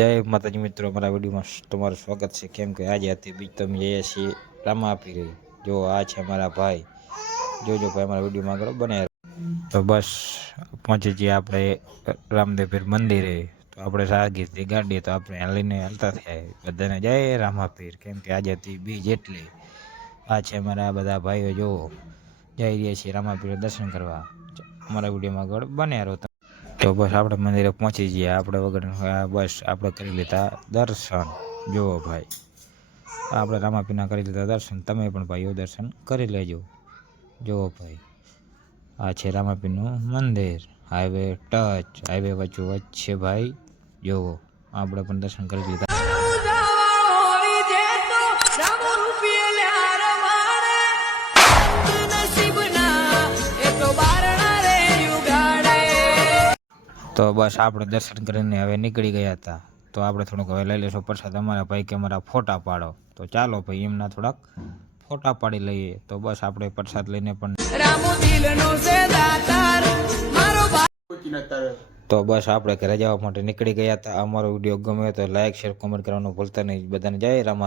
જય માતાજી મિત્રો, અમારા વિડીયોમાં તમારું સ્વાગત છે। કેમ કે આજે હતી બીજ તો અમે જઈએ છીએ રામાપીર। જો આ છે અમારા ભાઈ, જોજો ભાઈ અમારા વિડીયોમાં આગળ બને। તો બસ પહોંચી જઈએ આપણે રામદેવપીર મંદિરે। તો આપણે રાહગીરથી ગાડી તો આપણે લઈને હાલતા થયા બધાને જય રામાપીર। કેમ કે આજે હતી બીજ એટલે આ છે અમારા બધા ભાઈઓ, જો જઈ રહ્યા છીએ રામાપીર દર્શન કરવા। અમારા વિડીયોમાં આગળ બને રહો। તો બસ આપણે મંદિરે પહોંચી જઈએ આપણે વગર બસ આપણે કરી લીધા દર્શન। જુઓ ભાઈ, આપણે રામાપીરના કરી લીધા દર્શન, તમે પણ ભાઈઓ દર્શન કરી લેજો। જુઓ ભાઈ, આ છે રામાપીરનું મંદિર, હાઈવે ટચ, હાઈવે વચ્ચે છે ભાઈ। જુઓ આપણે પણ દર્શન કરી લીધા। તો બસ આપણે દર્શન કરીને હવે નીકળી ગયા હતા। તો આપણે થોડુંક હવે લઈ લઈશું પ્રસાદ। અમારા ભાઈ કે અમારા ફોટા પાડો, તો ચાલો ભાઈ એમના થોડાક ફોટા પાડી લઈએ। તો બસ આપણે પ્રસાદ લઈને પણ તો બસ આપણે ઘરે જવા માટે નીકળી ગયા હતા। અમારો વિડીયો ગમે તો લાઈક શેર કોમેન્ટ કરવાનું ભૂલતા નહીં। બધાને જય રામા।